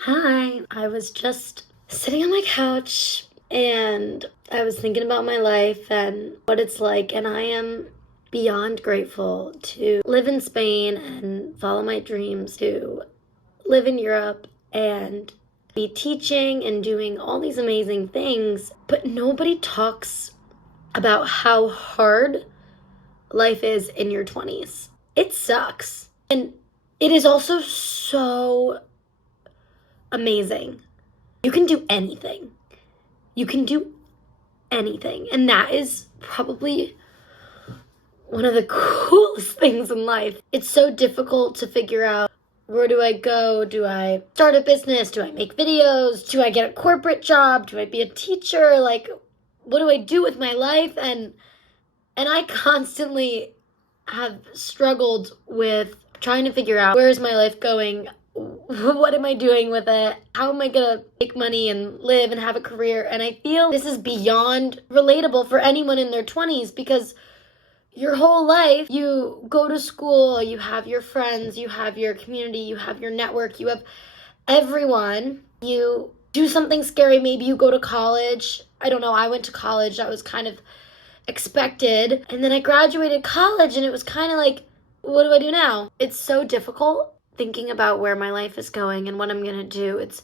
Hi, I was just sitting on my couch and I was thinking about my life and what it's like, and I am beyond grateful to live in Spain and follow my dreams, to live in Europe and be teaching and doing all these amazing things. But nobody talks about how hard life is in your 20s. It sucks. And it is also so amazing. You can do anything. You can do anything. And that is probably one of the coolest things in life. It's so difficult to figure out, where do I go? Do I start a business? Do I make videos? Do I get a corporate job? Do I be a teacher? Like, what do I do with my life? And I constantly have struggled with trying to figure out, where is my life going? What am I doing with it? How am I gonna make money and live and have a career? And I feel this is beyond relatable for anyone in their 20s, because your whole life, you go to school, you have your friends, you have your community, you have your network, you have everyone. You do something scary, maybe you go to college. I don't know, I went to college, that was kind of expected. And then I graduated college and it was kind of like, what do I do now? It's so difficult thinking about where my life is going and what I'm gonna do. It's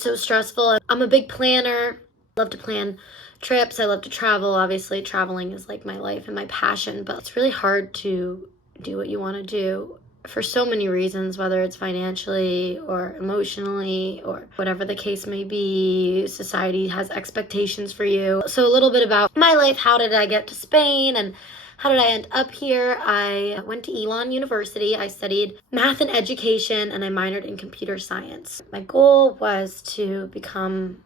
so stressful. I'm a big planner. I love to plan trips. I love to travel. Obviously, traveling is like my life and my passion, but it's really hard to do what you want to do for so many reasons, whether it's financially or emotionally or whatever the case may be. Society has expectations for you. So a little bit about my life. How did I get to Spain and how did I end up here? I went to Elon University. I studied math and education and I minored in computer science. My goal was to become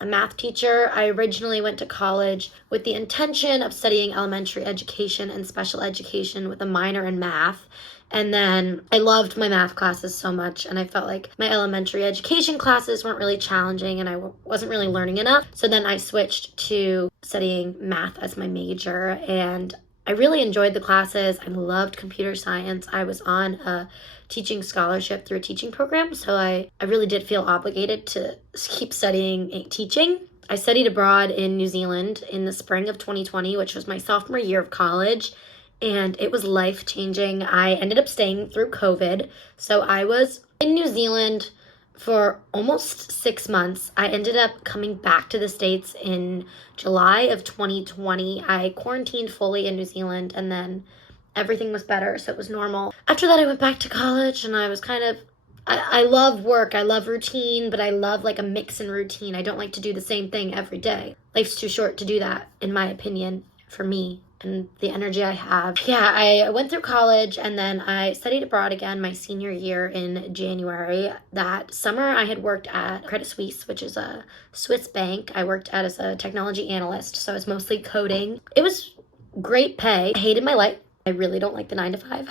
a math teacher. I originally went to college with the intention of studying elementary education and special education with a minor in math. And then I loved my math classes so much, and I felt like my elementary education classes weren't really challenging and I wasn't really learning enough. So then I switched to studying math as my major, and I really enjoyed the classes. I loved computer science. I was on a teaching scholarship through a teaching program, so I really did feel obligated to keep studying teaching. I studied abroad in New Zealand in the spring of 2020, which was my sophomore year of college, and it was life-changing. I ended up staying through COVID, so I was in New Zealand for almost 6 months. I ended up coming back to the States in July of 2020. I quarantined fully in New Zealand, and then everything was better, so it was normal. After that, I went back to college, and I was kind of, I love work, I love routine, but I love like a mix in routine. I don't like to do the same thing every day. Life's too short to do that, in my opinion, for me and the energy I have. Yeah, I went through college and then I studied abroad again my senior year in January. That summer I had worked at Credit Suisse, which is a Swiss bank. I worked at as a technology analyst, so I was mostly coding. It was great pay. I hated my life. I really don't like the 9 to 5.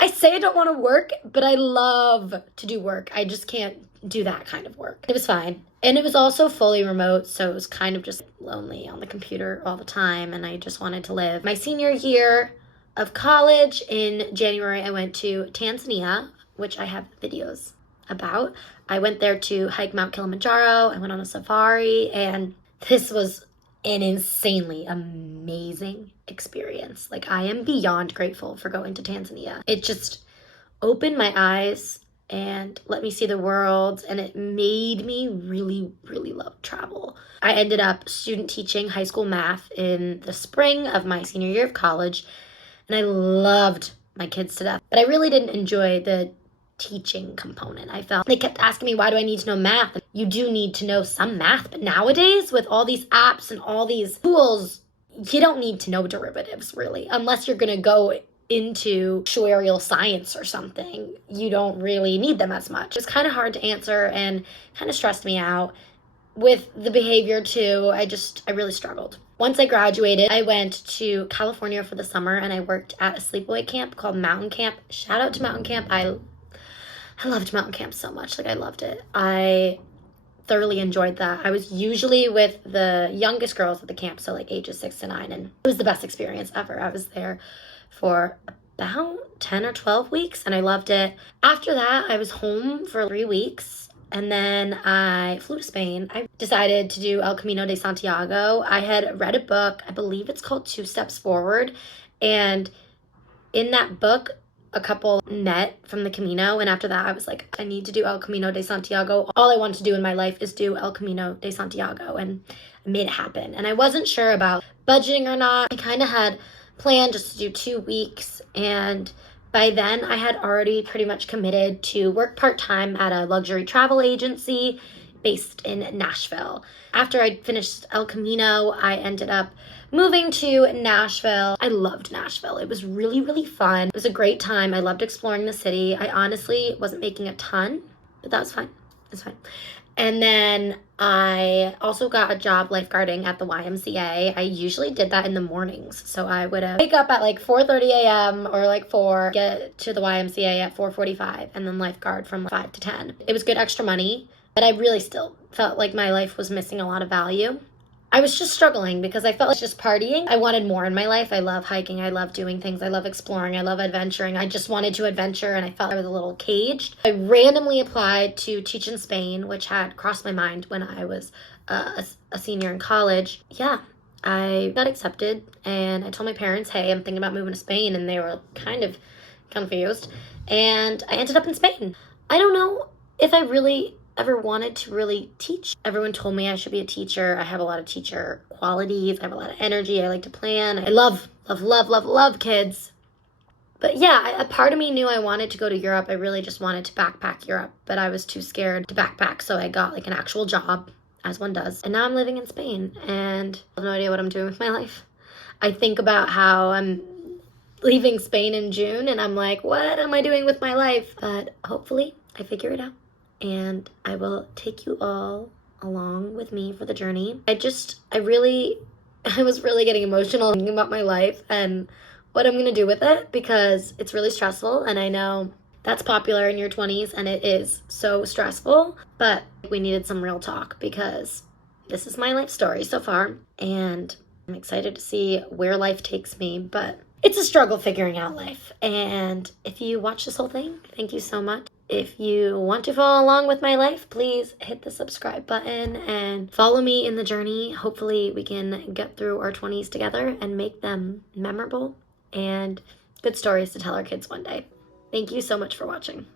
I say I don't want to work, but I love to do work. I just can't do that kind of work. It was fine. And it was also fully remote, so it was kind of just lonely on the computer all the time, and I just wanted to live. My senior year of college in January, I went to Tanzania, which I have videos about. I went there to hike Mount Kilimanjaro. I went on a safari, and this was an insanely amazing experience. Like, I am beyond grateful for going to Tanzania. It just opened my eyes and let me see the world, and it made me really, really love travel. I ended up student teaching high school math in the spring of my senior year of college, and I loved my kids to death. But I really didn't enjoy the teaching component. I felt they kept asking me, why do I need to know math? And you do need to know some math, but nowadays with all these apps and all these tools, you don't need to know derivatives really, unless you're gonna go into actuarial science or something. You don't really need them as much. It's kind of hard to answer and kind of stressed me out. With the behavior too, I really struggled. Once I graduated, I went to California for the summer and I worked at a sleepaway camp called Mountain Camp. Shout out to Mountain Camp. I loved Mountain Camp so much. Like, I loved it. I thoroughly enjoyed that. I was usually with the youngest girls at the camp, so like ages 6 to 9, and it was the best experience ever. I was there for about 10 or 12 weeks, and I loved it. After that, I was home for 3 weeks, and then I flew to Spain. I decided to do El Camino de Santiago. I had read a book, I believe it's called 2 Steps Forward, and in that book, a couple met from the Camino, and after that I was like, I need to do El Camino de Santiago. All I wanted to do in my life is do El Camino de Santiago, and I made it happen. And I wasn't sure about budgeting or not. I kind of had planned just to do 2 weeks, and by then I had already pretty much committed to work part-time at a luxury travel agency based in Nashville. After I finished El Camino, I ended up moving to Nashville. I loved Nashville. It was really, really fun. It was a great time. I loved exploring the city. I honestly wasn't making a ton, but that was fine. It's fine. And then I also got a job lifeguarding at the YMCA. I usually did that in the mornings. So I would wake up at like 4:30 a.m. or like 4, get to the YMCA at 4:45, and then lifeguard from 5 to 10. It was good extra money, but I really still felt like my life was missing a lot of value. I was just struggling because I felt like just partying. I wanted more in my life. I love hiking. I love doing things. I love exploring. I love adventuring. I just wanted to adventure, and I felt I was a little caged. I randomly applied to teach in Spain, which had crossed my mind when I was a senior in college. Yeah, I got accepted, and I told my parents, hey, I'm thinking about moving to Spain, and they were kind of confused. And I ended up in Spain. I don't know if I really ever wanted to really teach. Everyone told me I should be a teacher. I have a lot of teacher qualities. I have a lot of energy. I like to plan. I love kids. But yeah, a part of me knew I wanted to go to Europe. I really just wanted to backpack Europe, but I was too scared to backpack. So I got like an actual job, as one does. And now I'm living in Spain, and I have no idea what I'm doing with my life. I think about how I'm leaving Spain in June, and I'm like, what am I doing with my life? But hopefully I figure it out, and I will take you all along with me for the journey. I was really getting emotional thinking about my life and what I'm gonna do with it, because it's really stressful, and I know that's popular in your 20s, and it is so stressful, but we needed some real talk because this is my life story so far, and I'm excited to see where life takes me, but it's a struggle figuring out life. And if you watch this whole thing, thank you so much. If you want to follow along with my life, please hit the subscribe button and follow me in the journey. Hopefully we can get through our 20s together and make them memorable and good stories to tell our kids one day. Thank you so much for watching.